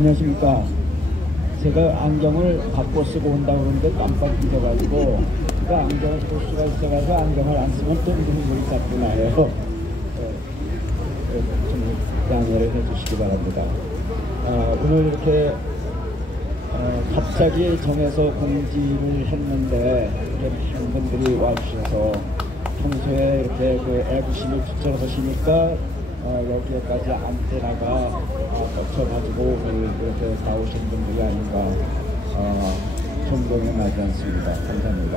안녕하십니까. 제가 안경을 갖고 쓰고 온다고 그러는데 깜빡 잊어가지고 그 안경을 볼 수가 있어가지고 안경을 안 쓰면 또 눈물이 자꾸 나요. 좀 양해를 해주시기 바랍니다. 오늘 이렇게 갑자기 정해서 공지를 했는데 많은 분들이 와주셔서 평소에 이렇게 그 애부심을 붙여서시니까 여기에까지 안테나가 겹쳐가지고 오늘 이렇게 나오신 분들이 아닌가 존경이 나지 않습니다. 감사합니다.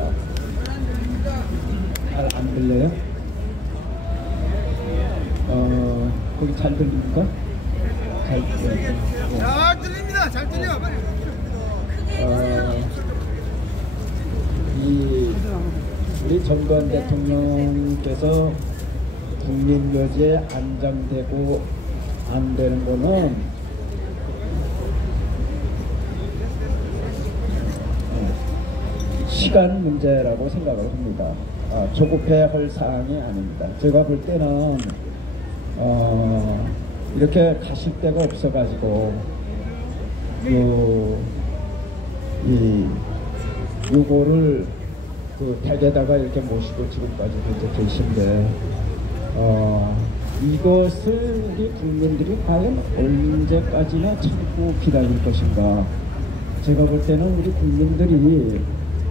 잘 안 들려요? 거기 잘 들립니까? 잘 들려요. 잘 들립니다. 잘 들려. 빨리. 우리 전두환 대통령께서 국립묘지에 안장되고 안 되는 거는 시간 문제라고 생각을 합니다. 조급해 할 사항이 아닙니다. 제가 볼 때는 이렇게 가실 데가 없어가지고 요거를 그 댁에다가 이렇게 모시고 지금까지 이제 계신데 이것을 우리 국민들이 과연 언제까지나 참고 기다릴 것인가. 제가 볼 때는 우리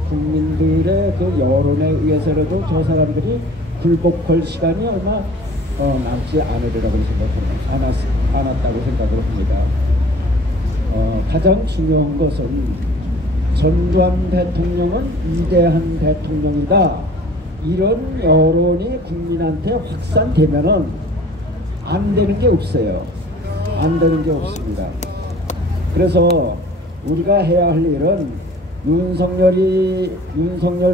국민들의 그 여론에 의해서라도 저 사람들이 굴복할 시간이 얼마 남지 않으리라고 생각합니다. 않았다고 생각을 합니다. 가장 중요한 것은 전두환 대통령은 위대한 대통령이다. 이런 여론이 국민한테 확산되면은 안 되는 게 없어요. 안 되는 게 없습니다. 그래서 우리가 해야 할 일은 윤석열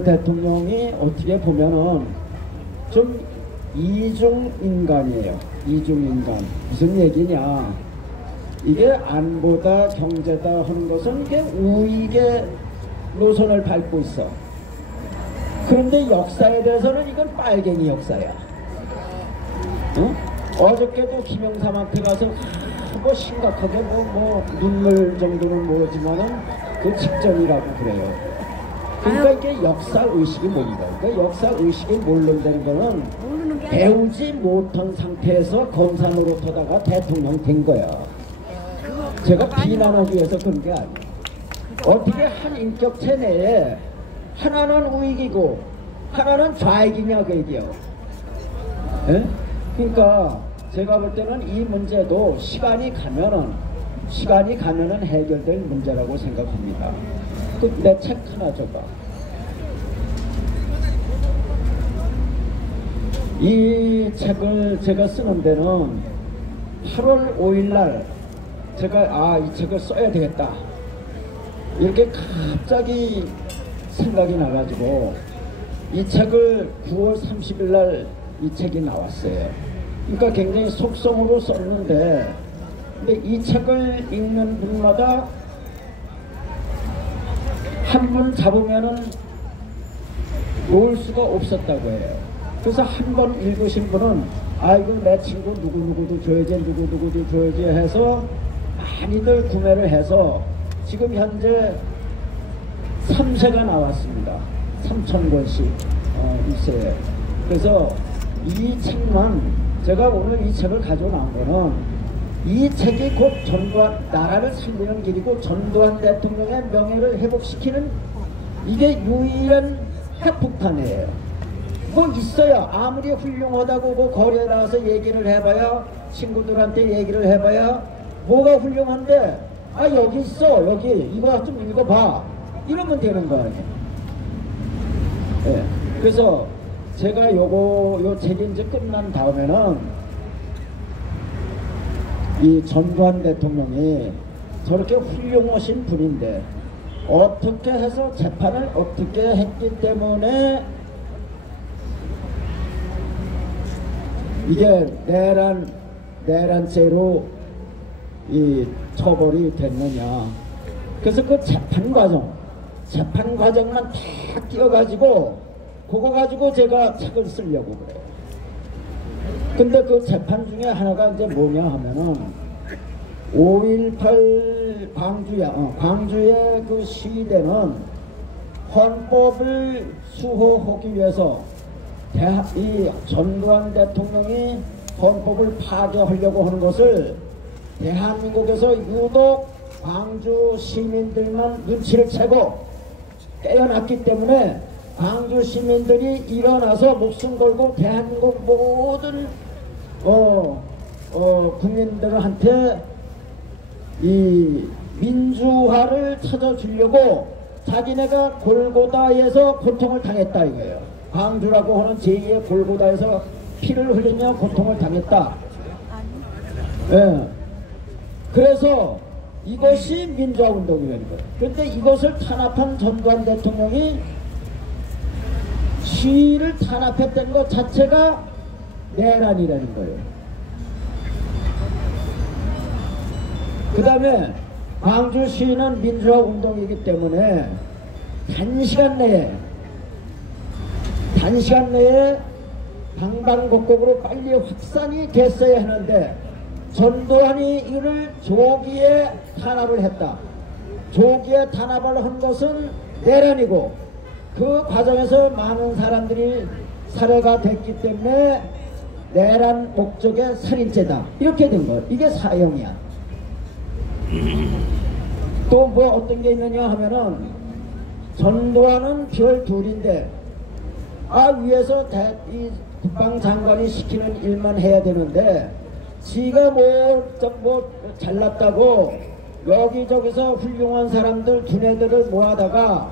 대통령이 어떻게 보면은 좀 이중인간이에요. 이중인간. 무슨 얘기냐. 이게 안보다 경제다 하는 것은 이게 우익의 노선을 밟고 있어. 그런데 역사에 대해서는 이건 빨갱이 역사야. 응? 어저께도 김영삼한테 가서 뭐 심각하게 뭐 눈물 정도는 뭐지만은 그 직전이라고 그래요. 그러니까 이게 역사 의식이 뭡니까? 그러니까 역사 의식이 모른다는 거는 배우지 못한 상태에서 검사 노릇하다가 대통령 된 거야. 제가 비난하기 위해서 그런 게 아니에요. 어떻게 한 인격체 내에 하나는 우익이고 하나는 좌익이냐 그 얘기요. 예? 그러니까 제가 볼 때는 이 문제도 시간이 가면은 해결될 문제라고 생각합니다. 내 책 하나 줘봐. 이 책을 제가 쓰는 데는 8월 5일날 제가 이 책을 써야 되겠다 이렇게 갑자기 생각이 나가지고 이 책을 9월 30일날 이 책이 나왔어요. 그러니까 굉장히 속성으로 썼는데 근데 이 책을 읽는 분마다 한 번 잡으면은 놓을 수가 없었다고 해요. 그래서 한 번 읽으신 분은 이거 내 친구 누구누구도 줘야지 누구누구도 줘야지 해서 많이들 구매를 해서 지금 현재 3세가 나왔습니다. 3,000권씩 있어요. 그래서 이 책만 제가 오늘 이 책을 가져온 거는 이 책이 곧 전두환 나라를 살리는 길이고 전두환 대통령의 명예를 회복시키는 이게 유일한 핵폭탄이에요. 뭐 있어요. 아무리 훌륭하다고 뭐 거리에 나와서 얘기를 해봐야 친구들한테 얘기를 해봐야 뭐가 훌륭한데 여기 있어 여기 이거 좀 읽어봐 이러면 되는 거 아니에요. 네. 그래서 제가 요 책이 이제 끝난 다음에는 이 전두환 대통령이 저렇게 훌륭하신 분인데 어떻게 해서 재판을 어떻게 했기 때문에 이게 내란죄로 이 처벌이 됐느냐. 그래서 그 재판 과정만 다 띄워가지고 그거 가지고 제가 책을 쓰려고 그래요. 근데 그 재판 중에 하나가 이제 뭐냐 하면은 5.18 광주의 그 시대는 헌법을 수호하기 위해서 이 전두환 대통령이 헌법을 파괴하려고 하는 것을 대한민국에서 유독 광주 시민들만 눈치를 채고 깨어났기 때문에 광주 시민들이 일어나서 목숨 걸고 대한민국 모든 국민들한테 이 민주화를 찾아주려고 자기네가 골고다에서 고통을 당했다 이거예요. 광주라고 하는 제2의 골고다에서 피를 흘리며 고통을 당했다. 예. 그래서 이것이 민주화운동이라는 거예요. 그런데 이것을 탄압한 전두환 대통령이 시위를 탄압했던 것 자체가 내란이라는 거예요. 그 다음에 광주 시위는 민주화운동이기 때문에 단시간 내에 방방곡곡으로 빨리 확산이 됐어야 하는데 전두환이 이를 조기에 탄압을 했다. 조기에 탄압을 한 것은 내란이고 그 과정에서 많은 사람들이 살해가 됐기 때문에 내란 목적의 살인죄다. 이렇게 된 거예요. 이게 사형이야. 또 뭐 어떤 게 있느냐 하면은 전두환은 별 둘인데 위에서 이 국방장관이 시키는 일만 해야 되는데 지가 뭐 잘났다고 여기저기서 훌륭한 사람들 두뇌들을 모아다가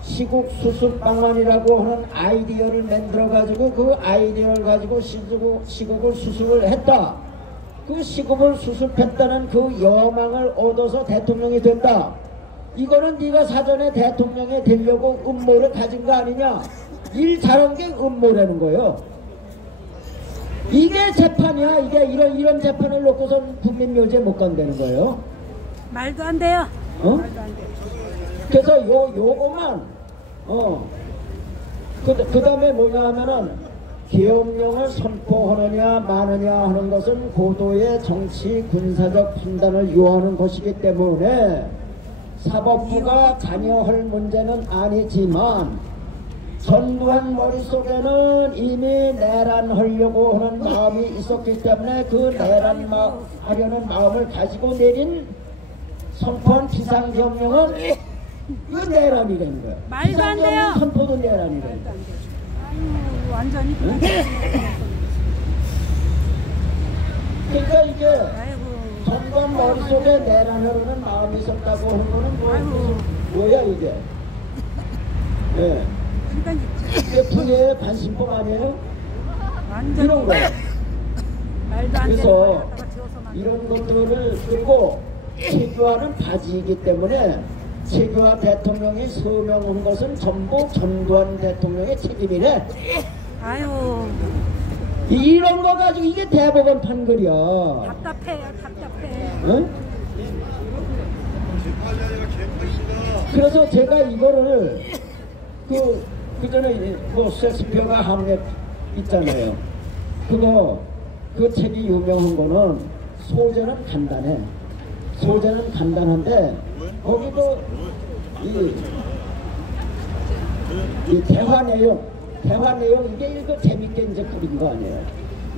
시국 수습 방안이라고 하는 아이디어를 만들어 가지고 그 아이디어를 가지고 시국을 수습을 했다. 그 시국을 수습했다는 그 여망을 얻어서 대통령이 된다. 이거는 네가 사전에 대통령이 되려고 음모를 가진 거 아니냐. 일 잘한 게 음모라는 거예요. 이게 재판이야. 이게 이런 재판을 놓고선 국민묘지에 못 간다는 거예요. 말도 안 돼요. 말도 안 돼요. 그래서 요거만 그 다음에 뭐냐 하면은 계엄령을 선포하느냐 마느냐 하는 것은 고도의 정치 군사적 판단을 요하는 것이기 때문에 사법부가 관여할 문제는 아니지만 전두환 머릿속에는 이미 내란하려고 하는 마음이 있었기 때문에 그 내란하려는 마음을 가지고 내린 선포한 비상계엄령은 그 내란이라는 거야. 말도 안 돼요. 비상계엄령 선포도 내란이라는 거야. 완전히 그러니까 이게 전두환 머릿속에 내란하려는 마음이 있었다고 하는 거는 뭐야 이게. 예. 이게 분야의 반신법 아니에요? 이런 거야. 말도 안 그래서 이런 것들을 그리고 최규하는 바지이기 때문에 최규하 대통령이 서명한 것은 전부 전두환 대통령의 책임이래. 아유, 이런 거 가지고 이게 대법원 판결이야. 답답해요, 답답해. 응? 그래서 제가 이거를 그 전에 뭐 셰익스피어가 함렛 있잖아요. 그 책이 유명한 거는 소재는 간단해. 소재는 간단한데 거기도 이 대화 내용 이게 이거 재밌게 이제 그린 거 아니에요.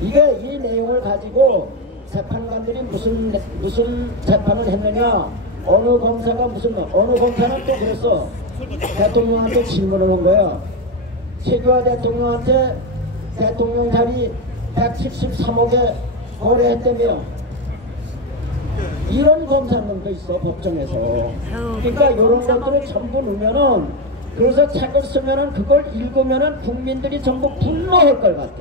이게 이 내용을 가지고 재판관들이 무슨 재판을 했느냐, 어느 검사는 또 그랬어. 대통령한테 질문을 한 거야. 최규하 대통령한테 대통령 자리 173억에 거래했다며. 이런 검사님도 있어 법정에서. 그러니까 이런 것들을 전부 넣으면은, 그래서 책을 쓰면은 그걸 읽으면은 국민들이 전부 분노할 것 같아.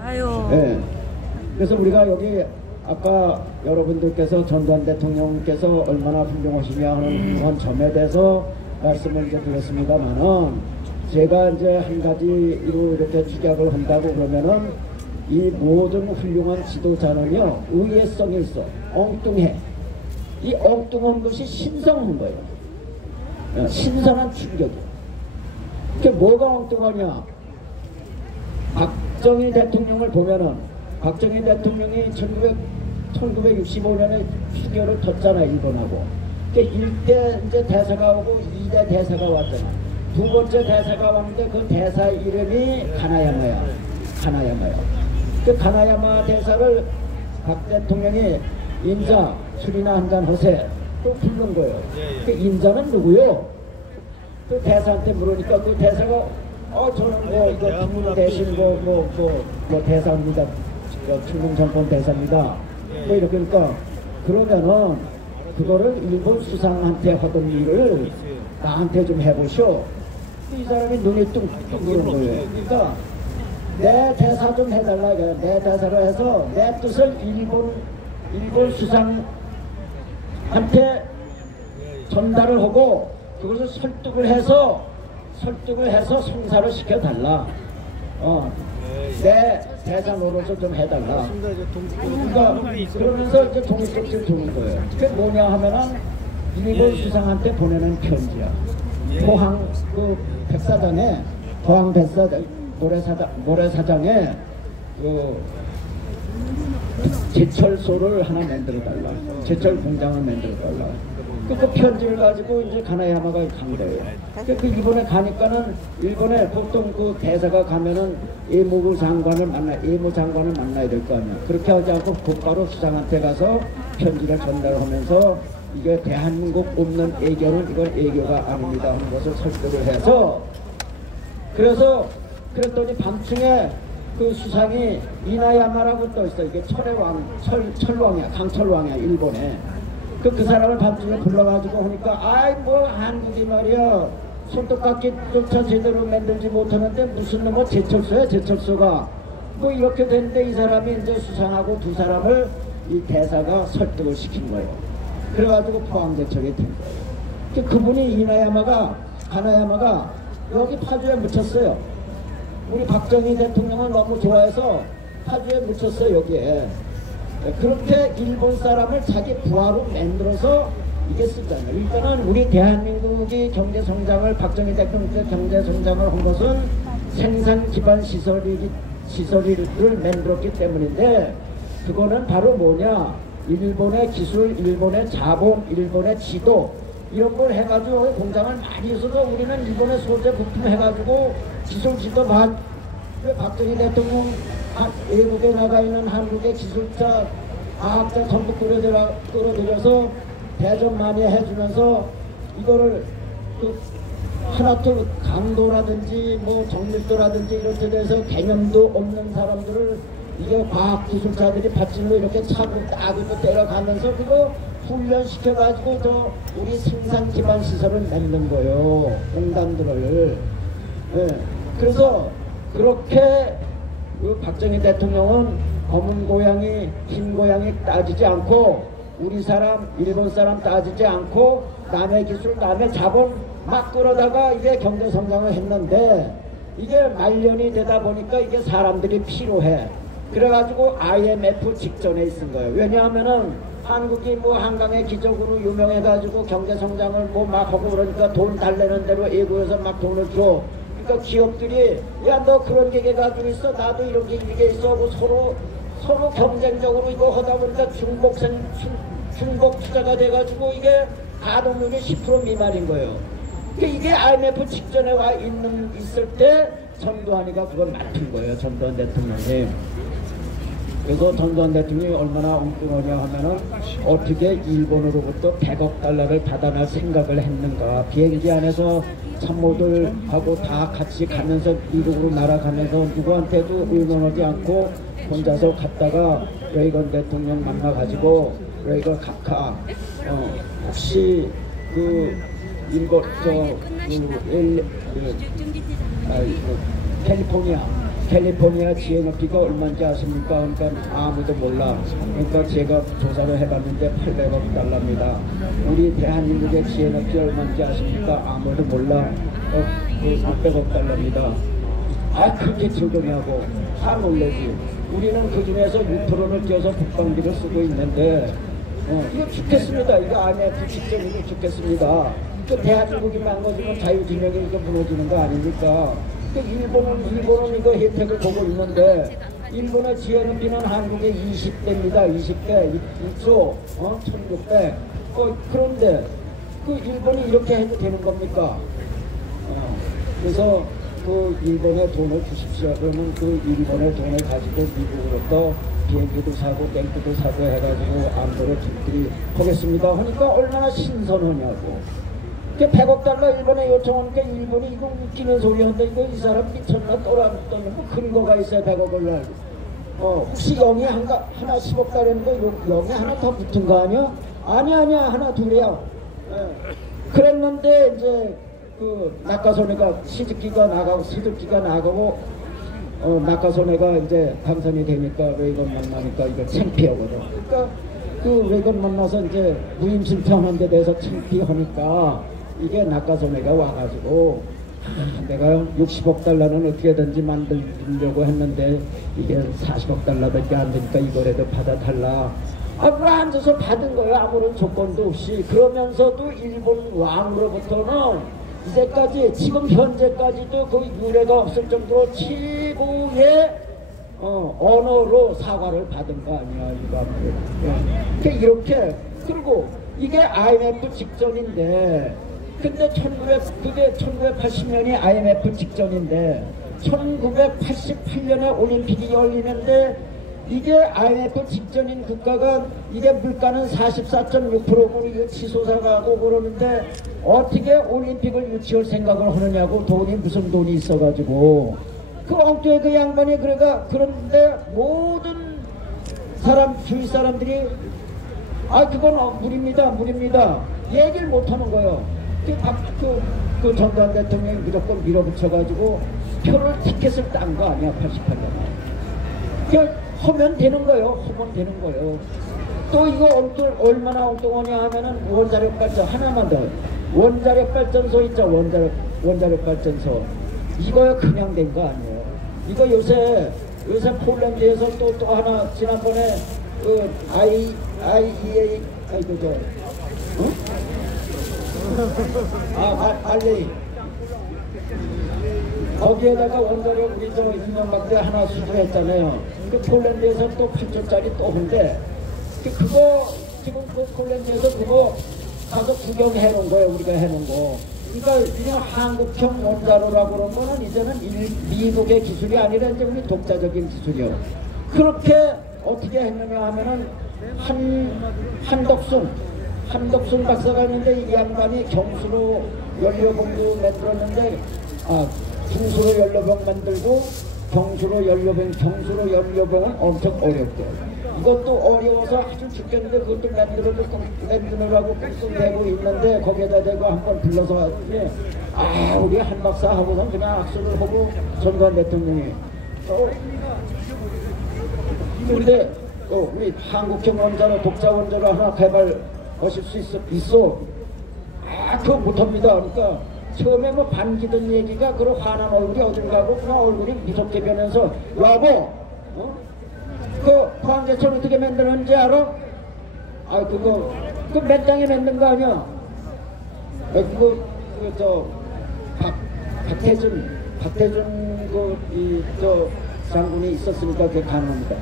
아유. 네. 그래서 우리가 여기 아까 여러분들께서 전두환 대통령께서 얼마나 훌륭하시냐 하는 그런 점에 대해서 말씀을 이제 드렸습니다만은, 제가 이제 한 가지 이렇게 축약을 한다고 그러면은 이 모든 훌륭한 지도자는요 의외성이 있어. 엉뚱해. 이 엉뚱한 것이 신성한 거예요. 신선한 충격이. 그게 뭐가 엉뚱하냐? 박정희 대통령을 보면은 박정희 대통령이 1965년에 추교를 뒀잖아, 일본하고. 그러니까 1대 이제 대사가 오고 2대 대사가 왔잖아. 두 번째 대사가 왔는데 그 대사 이름이 가나야마야. 가나야마야. 그 가나야마 대사를 박 대통령이 인자 술이나 한잔 하세. 또 부른 거예요. 그 인자는 누구요? 그 대사한테 물으니까 그 대사가 저는 뭐 이거 김문 대신 뭐 대사입니다. 중공 정권 대사입니다. 뭐 이렇게 그러니까 그러면은 그거를 일본 수상한테 하던 일을 나한테 좀 해보쇼. 이 사람이 눈이 뚱뚱 그런 거예요. 그러니까 내 대사 좀 해달라. 내 대사로 해서 내 뜻을 일본 수상한테 전달을 하고 그것을 설득을 해서 성사를 시켜달라. 내 대사 노릇을 좀 해달라. 그러니까 그러면서 이제 종이쪽지를 주는 거예요. 그게 뭐냐 하면은 일본 수상한테 보내는 편지야. 포항 그 백사장에 포항 백사장 모래사장에 그 제철소를 하나 만들어 달라. 제철 공장을 만들어 달라. 그 편지를 가지고 이제 가나야마가 간 거예요. 그 일본에 가니까는 일본에 보통 그 대사가 가면은 외무부 장관을 만나야 될 거 아니야. 그렇게 하지 않고 곧바로 수상한테 가서 편지를 전달하면서 이게 대한민국 없는 애교는 이건 애교가 아닙니다 하는 것을 설득을 해서 그랬더니 밤중에 그 수상이 이나야마라고 또 있어. 이게 철왕이야. 강철왕이야, 일본에. 그 사람을 밤중에 불러가지고 하니까 아이 뭐 한국이 말이야 손톱깎이조차 제대로 만들지 못하는데 무슨 놈의 제철소가 뭐 이렇게 됐는데 이 사람이 이제 수상하고 두 사람을 이 대사가 설득을 시킨 거예요. 그래가지고 포항제철이 된 거예요. 그분이 가나야마가 여기 파주에 묻혔어요. 우리 박정희 대통령을 너무 좋아해서 파주에 묻혔어요, 여기에. 그렇게 일본 사람을 자기 부하로 만들어서 이게 쓰잖아요. 일단은 우리 대한민국이 경제성장을 박정희 대통령의 경제성장을 한 것은 생산 기반 시설을 만들었기 때문인데 그거는 바로 뭐냐, 일본의 기술, 일본의 자본, 일본의 지도 이런 걸 해가지고 공장을 많이 있어서 우리는 일본의 소재 부품 해가지고 기술 지도 박정희 대통령 외국에 나가 있는 한국의 기술자, 과학자 전부 끌어들여서 대접 많이 해주면서 이거를 하나도 강도라든지 뭐 정밀도라든지 이런 데 대해서 개념도 없는 사람들을 이게 과학기술자들이 밭질로 이렇게 차고 따고 때려가면서 그거 훈련시켜가지고 저 우리 생산 기반 시설을 만든 거예요. 공단들을. 네. 그래서 그렇게 그 박정희 대통령은 검은 고양이, 흰 고양이 따지지 않고 우리 사람, 일본 사람 따지지 않고 남의 기술, 남의 자본 막 끌어다가 이게 경제 성장을 했는데 이게 말년이 되다 보니까 이게 사람들이 필요해. 그래가지고 IMF 직전에 있은 거예요. 왜냐하면은 한국이 뭐 한강의 기적으로 유명해가지고 경제 성장을 뭐 막 하고 그러니까 돈 달래는 대로 외국에서 막 돈을 줘. 그러니까 기업들이 야 너 그런 게 가지고 있어, 나도 이런 게 이게 있어 하고 서로 경쟁적으로 이거 하다 보니까 중복 투자가 돼가지고 이게 가동률이 10% 미만인 거예요. 그러니까 이게 IMF 직전에 있을 때 전두환이가 그걸 맡은 거예요. 전두환 대통령이. 그래서 전두환 대통령이 얼마나 엉뚱하냐 하면은 어떻게 일본으로부터 100억 달러를 받아낼 생각을 했는가. 비행기 안에서 참모들하고 다 같이 가면서 미국으로 날아가면서 누구한테도 의논하지 않고 혼자서 갔다가 레이건 대통령 만나가지고 레이건 각하 혹시 그 일본 캘리포니아 지혜높이가 얼마인지 아십니까? 그러니까 아무도 몰라. 그러니까 제가 조사를 해봤는데 800억 달러입니다. 우리 대한민국의 지혜높이 얼마인지 아십니까? 아무도 몰라. 600억 달러입니다. 그렇게 즐거워하고 다 놀래지. 우리는 그 중에서 6%를 띄어서 국방비를 쓰고 있는데 이거 죽겠습니다. 이거 IMF 직전이고 죽겠습니다. 그 대한민국이 망가지면 자유진영이 이거 무너지는 거 아닙니까? 일본은 이거 혜택을 보고 있는데 일본의 GNP는 한국의 20배입니다. 20배, 1조 1600. 그런데 그 일본이 이렇게 해도 되는 겁니까? 그래서 그 일본에 돈을 주십시오. 그러면 그 일본의 돈을 가지고 미국으로부터 비행기도 사고 땡기도 사고 해가지고 안보를 들들이 하겠습니다 하니까 얼마나 신선하냐고. 100억 달러 일본에 요청하니까 일본이 이거 웃기는 소리 한다. 이거 이 사람 미쳤나 또라또는 뭐 근거가 있어야 100억을 날고. 혹시 영이 하나 10억 달러는 거 영이 하나 더 붙은 거 아니야? 아니야 하나 둘이야. 그랬는데 이제 그 낙하손해가 시즈키가 나가고 낙하손해가 이제 당선이 되니까 레이건 만나니까 이거 창피하거든. 그러니까 그 레이건 만나서 이제 무임승차하는 데 대해서 창피하니까 이게 낙하손해가 와가지고 내가 60억 달러는 어떻게든지 만들려고 했는데 이게 40억 달러밖에 안 되니까 이거라도 받아달라. 그걸 앉아서 받은 거예요. 아무런 조건도 없이. 그러면서도 일본 왕으로부터는 이제까지 지금 현재까지도 그 유례가 없을 정도로 최고의 언어로 사과를 받은 거 아니야 이거. 예. 이렇게 그리고 이게 IMF 직전인데 근데 그게 1980년이 IMF 직전인데 1988년에 올림픽이 열리는데 이게 IMF 직전인 국가가 이게 물가는 44.6%고 이거 치솟아가고 그러는데 어떻게 올림픽을 유치할 생각을 하느냐고. 돈이 무슨 돈이 있어가지고 그 엉뚱해 그 양반이 그런데 모든 주위 사람들이 그건 무리입니다 얘기를 못하는 거예요. 그 전두환 대통령이 무조건 밀어붙여가지고 티켓을 딴 거 아니야 88년에. 하면 되는 거예요. 또 이거 얼마나 엉뚱하냐 하면은 원자력 발전 하나만 더. 원자력 발전소 있죠. 원자력 발전소. 이거 그냥 된 거 아니에요. 이거 요새 폴란드에서 또 하나 지난번에 그 IEA 그죠? 빨리 거기에다가 원자력 우리 이명박 때 하나 수주했잖아요. 그 폴란드에서 또 8조짜리 또 온대. 그거 지금 그 폴란드에서 그거 가서 구경해 놓은 거예요. 우리가 해놓은 거. 그러니까 그냥 한국형 원자로라고 그런 거는 이제는 미국의 기술이 아니라 이제 우리 독자적인 기술이요. 그렇게 어떻게 했느냐 하면은 한덕순 박사가 있는데 이 양반이 경수로 연료봉도 만들었는데 중수로 연료봉 만들고 경수로 연료봉은 엄청 어렵대요. 이것도 어려워서 아주 죽겠는데 그것도 만들으라고 끙끙대고 있는데 거기에다 대고 한번 불러서 왔더니 우리 한 박사 하고선 그냥 악수를 하고 전두환 대통령이 근데 우리 한국형 원자로 독자 원자로 하나 개발하실 수 있어. 그거 못합니다. 그러니까 처음에 뭐 반기던 얘기가 그런 화난 얼굴이 어딜 가고 그냥 얼굴이 무섭게 변해서 여보 그 포항제철 어떻게 만드는지 알아? 그거 맨 땅에 만든 거 아니야? 박태준 장군이 있었으니까 그게 가능합니다.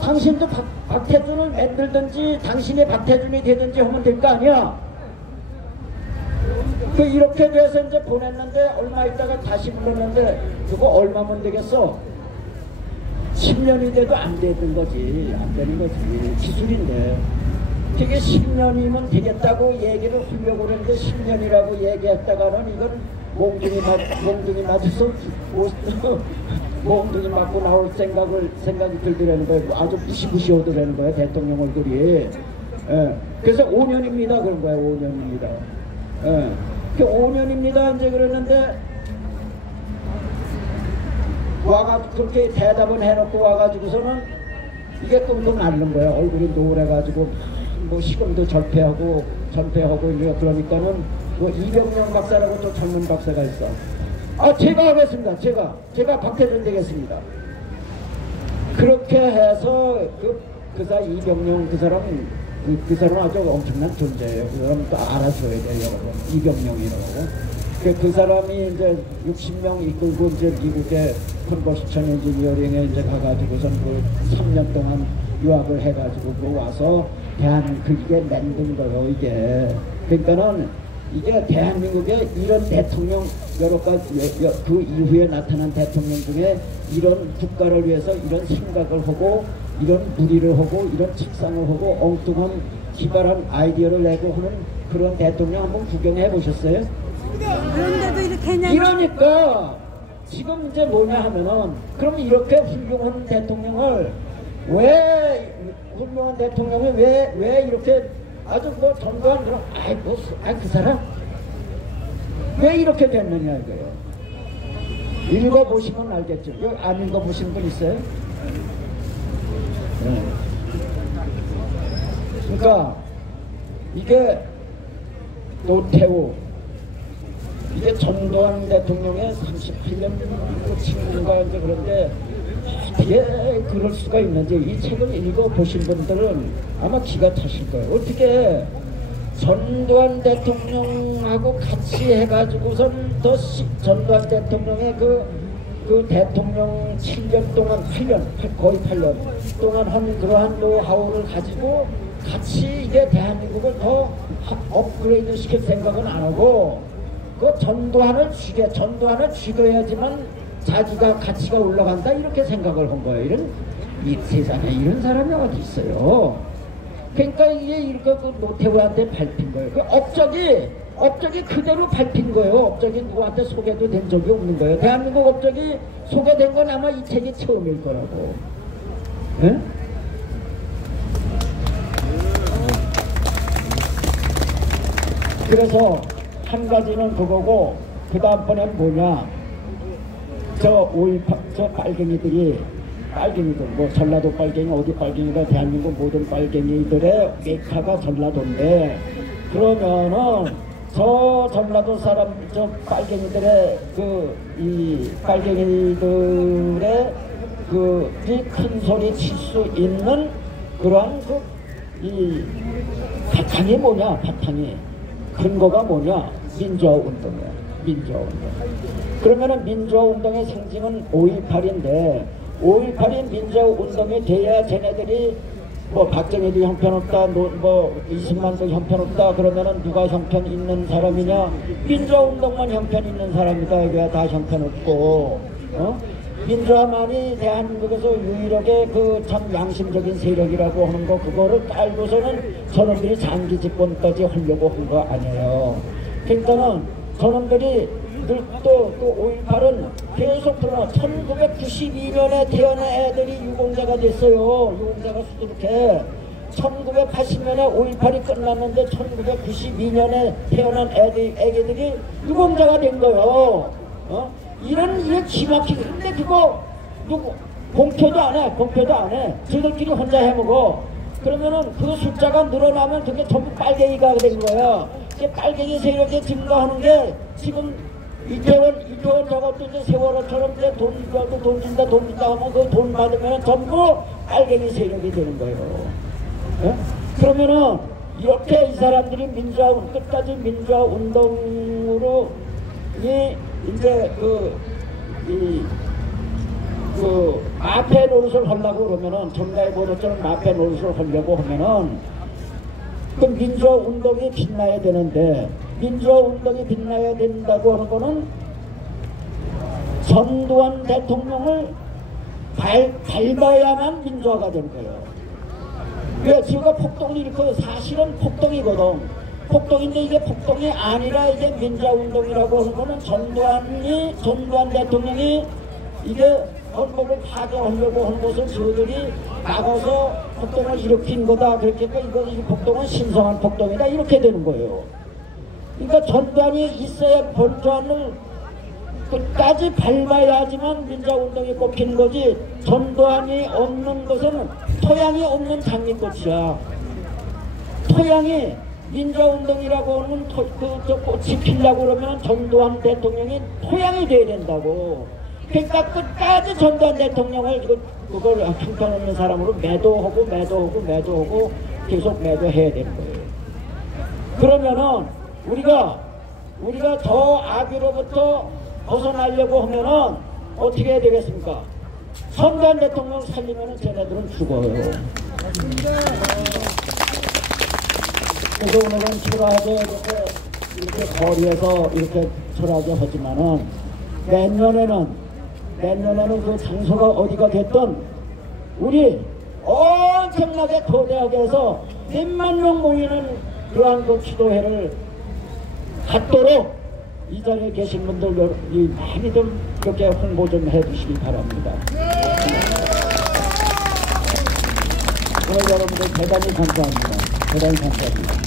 당신도 박태준을 만들든지 당신이 박태준이 되든지 하면 될 거 아니야? 이렇게 돼서 이제 보냈는데 얼마 있다가 다시 불렀는데 그거 얼마면 되겠어? 10년이 돼도 안 되는 거지. 기술인데. 그게 10년이면 되겠다고 얘기를 하려고 그랬는데 10년이라고 얘기했다가는 이건 몽둥이 맞아서 몽둥이 맞고 나올 생각이 들더라는 거예요. 아주 무시무시하더라는 거예요. 대통령 얼굴이. 그래서 5년입니다. 그런 거예요. 5년입니다. 5년입니다. 이제 그러는데 와가지고 그렇게 대답을 해놓고 와가지고서는 이게 끙끙 앓는 거예요. 얼굴이 노래가지고 뭐 시금도 전폐하고 그러니까는 뭐 이병영 박사라고 또 젊은 박사가 있어. 제가 하겠습니다. 제가 박태준 되겠습니다. 그렇게 해서 이병영 그 사람 아주 엄청난 존재예요. 그 사람 또 알아줘야 돼요, 여러분. 이병영이라고. 그 사람이 이제 60명 이끌고 이제 미국의 컨버션 엔지니어링에 이제 가가지고선 그 3년 동안 유학을 해가지고 그 와서 대한민국에 만든 거예요, 이게. 그러니까는 이게 대한민국의 이런 대통령 여러 가지 그 이후에 나타난 대통령 중에 이런 국가를 위해서 이런 생각을 하고 이런 무리를 하고 이런 책상을 하고 엉뚱한 기발한 아이디어를 내고 하는 그런 대통령 한번 구경해 보셨어요? 그런데도 이렇게 했냐? 이러니까 지금 이제 뭐냐 하면은 그럼 이렇게 훌륭한 대통령을 왜 훌륭한 대통령이 왜 이렇게 아주 뭐 전두환 그럼 그 사람 왜 이렇게 됐느냐 이거예요. 읽어보시면 알겠죠. 여기 안 읽어보신 분 있어요? 네. 그러니까 이게 노태우 이게 전두환 대통령의 38년 그 친구인가 이제 그런데 어떻게 그럴 수가 있는지 이 책을 읽어보신 분들은 아마 기가 차실 거예요. 어떻게 전두환 대통령하고 같이 해가지고선 더 전두환 대통령의 그 대통령 7년 동안 8년 거의 8년 동안 한 그러한 노하우를 가지고 같이 이게 대한민국을 더 업그레이드 시킬 생각은 안 하고 그 전두환을 죽여야지만 자기가 가치가 올라간다 이렇게 생각을 한 거예요. 이 세상에 이런 사람이 어디 있어요. 그러니까 이게 이렇게 그 노태우한테 밟힌 거예요. 그 업적이 그대로 밟힌 거예요. 업적이 누구한테 소개도 된 적이 없는 거예요. 대한민국 업적이 소개된 건 아마 이 책이 처음일 거라고. 네? 그래서 한 가지는 그거고 그 다음번엔 뭐냐 저 빨갱이들 뭐 전라도 빨갱이 어디 빨갱이가 대한민국 모든 빨갱이들의 메카가 전라도인데 그러면은 저 전라도 사람 저 빨갱이들의 이 빨갱이들의 이 큰 소리 칠 수 있는 그러한 이 바탕이 뭐냐 바탕이 근거가 뭐냐 민주화운동이야. 민주화운동. 그러면은 민주화운동의 상징은 5.18인데 5.18이 민주화운동이 돼야 쟤네들이 뭐 박정희도 형편없다 뭐 20만도 형편없다 그러면은 누가 형편 있는 사람이냐 민주화운동만 형편 있는 사람이다. 이게 다 형편없고 민주화만이 대한민국에서 유일하게 그 참 양심적인 세력이라고 하는 거 그거를 알고서는 저놈들이 장기 집권까지 하려고 한 거 아니에요. 그러니까는 저놈들이 또 5.18은 계속 들어와 1992년에 태어난 애들이 유공자가 됐어요. 유공자가 수두룩해. 1980년에 5.18이 끝났는데 1992년에 태어난 애기들이 유공자가 된 거예요. 이게 기막히게. 근데 그거 누구 공표도 안 해. 저들끼리 혼자 해먹어. 그러면은 그 숫자가 늘어나면 그게 전부 빨갱이가 된 거야. 이게 빨갱이 세력이 증가하는 게 지금 이태원 저것도 이제 세월호처럼 이제 돈 준다 하면 그 돈 받으면 전부 빨갱이 세력이 되는 거예요. 네? 그러면은 이렇게 이 사람들이 끝까지 민주화 운동으로 이제 마패 노릇을 하려고 그러면은 정가의 보도처럼 마패 노릇을 하려고 하면은 그 민주화 운동이 빛나야 되는데 민주화 운동이 빛나야 된다고 하는 거는 전두환 대통령을 밟아야만 민주화가 되는 거예요. 왜 지금 폭동을 일으켜요? 사실은 폭동이거든. 폭동인데 이게 폭동이 아니라 이게 민주화 운동이라고 하는 거는 전두환 대통령이 이게 헌법을 파괴하려고 한 것을 저들이 나가서 폭동을 일으킨 거다. 그렇게 이 폭동은 신성한 폭동이다. 이렇게 되는 거예요. 그러니까 전두환이 있어야 전두환을 끝까지 밟아야지만 민주화운동이 꼽히는 거지. 전두환이 없는 것은 토양이 없는 장미꽃이야. 토양이 민주화운동이라고 하는 꽃이 피려고 그러면 전두환 대통령이 토양이 돼야 된다고. 그러니까 끝까지 전두환 대통령을 그걸 형편없는 사람으로 매도하고 계속 매도해야 되는 거예요. 그러면은 우리가 우리가 저 악의로부터 벗어나려고 하면은 어떻게 해야 되겠습니까? 선관 대통령 살리면은 쟤네들은 죽어요. 그래서 오늘은 초라하게 이렇게 거리에서 이렇게 초라하게 하지만은 내년에는 그 장소가 어디가 됐든 우리 엄청나게 거대하게 해서 몇만 명 모이는 그러한 그 기도회를 갖도록 이 자리에 계신 분들 많이 좀 그렇게 홍보 좀 해주시기 바랍니다. 오늘 여러분들 대단히 감사합니다. 대단히 감사합니다.